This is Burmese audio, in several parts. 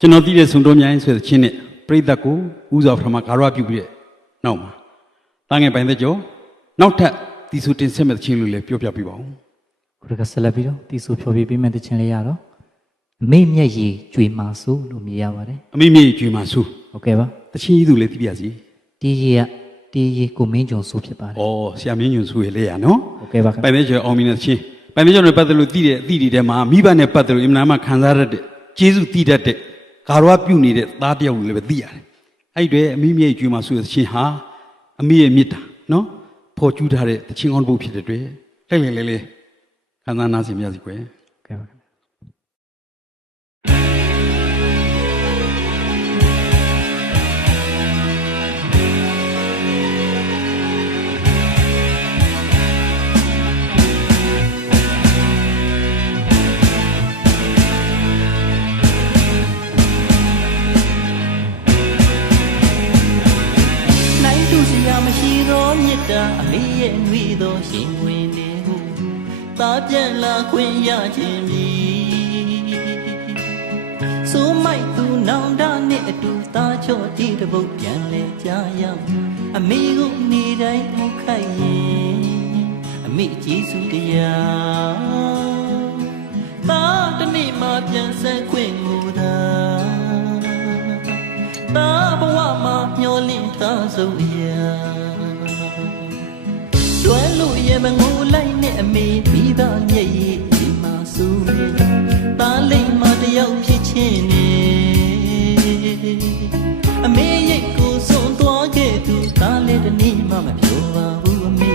ကျွန်တော်သိတဲ့ဆုံတော်မြိုင်းဆိုတဲ့ချင်းနဲ့ပြိတ္တကိုဥစွာပထမဂါရဝပြုပြီးတဲ့နောက်မှာတာငယ်ပိုင်တဲ့ကျော်နောက်ထပ်တီစုတင်ဆက်မဲ့ချင်းလို့လည်းပြောပြပေးပါဦးခုတကဆက်လက်ပြီးတော့တီစုဖြော်ပြပေးမဲ့ချင်းလေးရတော့အမေမျက်ရည်ကြွေမာဆိုလို့မြင်ရပါတယ်အမေမျက်ရည်ကြွေမာဆိုဟုတ်ကဲ့ပါတချင်းကြီးသူလည်းသိပြစီတီးရီကိုမင်းကျော်ဆိုဖြစ်ပါတယ်ဩဆရာမင်းညွန့်ဆိုရလေရနော်ဟုတ်ကဲ့ပါပိုင်တဲ့ကျော်အောင်မြင်တဲ့ချင်းပိုင်တဲ့ကျော်နဲ့ပတ်သက်လို့သိတဲ့အသည့်တွေထဲမှာမိဘနဲ့ပတ်သက်လို့အင်မနာမှခံစားရတဲ့ကျေးဇူးသိတတ်တဲ့ဂါရဝပြုနေတဲ့သားတယောက်ကိုလည်းပဲသိရတယ်အဲ့ဒီအမိမျက်ရည်ကြွေမာဆိုတဲ့ချင်းဟာအမေရဲ့မြတ်တာနော်ဖော်ကျူးထားတဲ့တချင်းကောင်းတစ်ပုဒ်ဖြစ်တဲ့တွေ့လဲခံစားနားဆင်ပြစီကွယ်ကဲပါမရှိတော့မြတ်တာအမေရဲ့နှွေသောရှင်ဝင်နေဟုသာပြန်လာခွင့်ရခြင်းမည်ဆိုမိုက်သူနောင်တနဲ့အတူသားချော့တီးတပုတ်ပြန်လဲကြရောက်အမေကိုနေတိုင်းထောက်ခိုက်ရင်အမေကျေးဇူးတရားသားတနေ့မှပြန်ဆက်ခွင့်ငိုတာသားဘဝမှာမျောလင့်ထားဆုံးအရာတွဲလို့ရဲ့မငိုလိုက်နဲ့အမေပြီးသားမျက်ရည်ဒီမှာစူးနေသားလိမ့်မတယောက်ဖြစ်ချင်းနေအမေရဲ့ကိုစွန့်သွားခဲ့သူသားလည်းတနည်းမှမပြောပါဘူးအမေ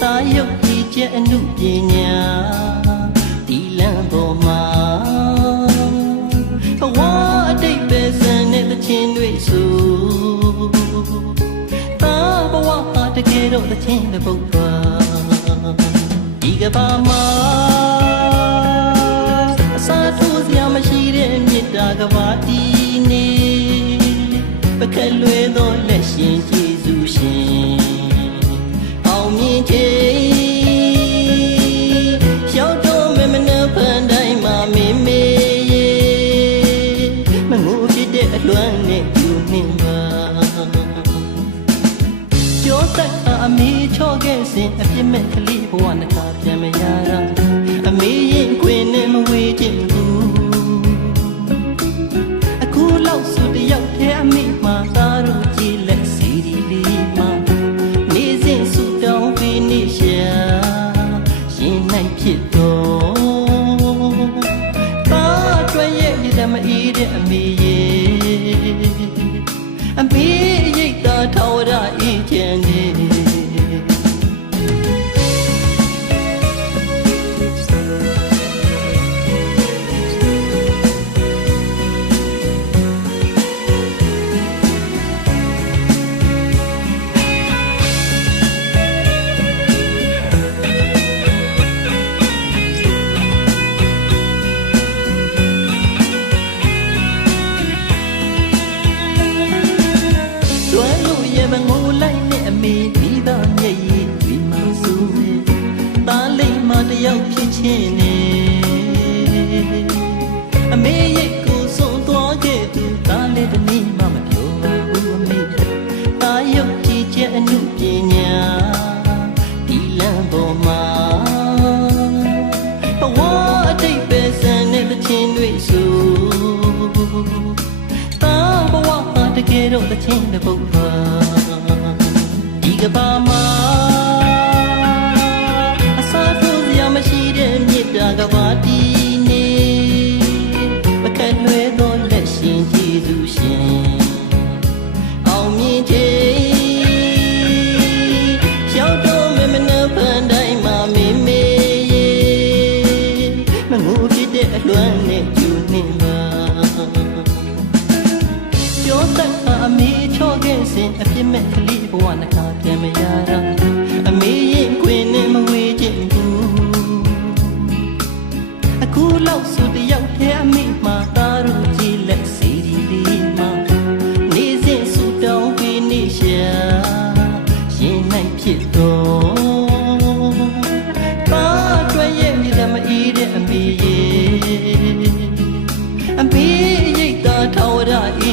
သားရုပ်ကြည်ချက်အမှုပညာဒီလမ်းပေါ်မှာဘဝအတိတ်ပဲစံတဲ့သချင်းတွေဆိုသားဘဝဟာတကယ်တော့သချင်းတစ်ပုဒ်ပါဒီကဘာမှာအစားထိုးစရာမရှိတဲ့မေတ္တာကဘာတီနေပကဲလွဲသောလက်ရှင်ကျေးဇူးရှင်အောင်မြင်ခြင်းရောက်တော့မမနှဖန်တိုင်းမှာမေမေမငိုဖြစ်တဲ့အလွမ်းနဲ့ယူနှင်းပါကြောသက်အမေချော့ခဲ့စဉ်အပြစ်မဲ့ကလေးဘဝနှခါပြန်မရတာအမေရင်ခွင်နဲ့မဝေးခြင်းဘူးအခုလောက်စုတယောက်တည်းအမေမှာသားတို့ကြည်လက်စီဒီလေးမှာနေစဉ်စုတောင်းပေးနေရှာရင်နိုင်ဖြစ်တော့သားတွေ့ရဲ့ဒီတမအေးတဲ့အမေရဲ့အမေရိတ်သာထောရအေးချမ်းနေမငိုလိုက်နဲ့အမေပြီးသားမျက်ရည်ဒီမှာစူးနေသားလိမ့်မတယောက်ဖြစ်ချင်းနေအမေရဲ့ကိုစွန့်သွားခဲ့သူသားလည်းတနည်းမှမပြောဘူးအမေသားရုပ်ကြည်ချက်အမှုပညာဒီလမ်းပေါ်မှာဘဝအတိတ်ပဲစံတဲ့သချင်းတွေဆိုသားဘဝဟာတကယ်တော့သချင်းတစ်ပုဒ်ပါဒီကဘာမှာအစားထိုးစရာမရှိတဲ့မေတ္တာကဘာတီနေပကဲလွဲသောလက်ရှင်ကျေးဇူးရှင်အောင်မြင်ခြင်းရောက်တော့မမနှဖန်တိုင်းမှာမေမေမငိုဖြစ်တဲ့အလွမ်းနဲ့ယူနှင်းပါကြောသက်အမေချော့ခဲ့စဉ်အပြစ်မဲ့ကလေးဘဝနှခါပြန်မရတာအမေရင်ခွင်နဲ့မဝေးခြင်းဘူးအခုလောက်စုတယောက်တည်းအမေမှာသားတို့ကြည်လက်စီဒီလေးမှာနေစဉ်စုတောင်းပေးနေရှာရင်နိုင်ဖြစ်တော့သားတွေ့ရဲ့ဒီတမအေးတဲ့အမေရဲ့အမေရိတ်သာ ထာဝရဧ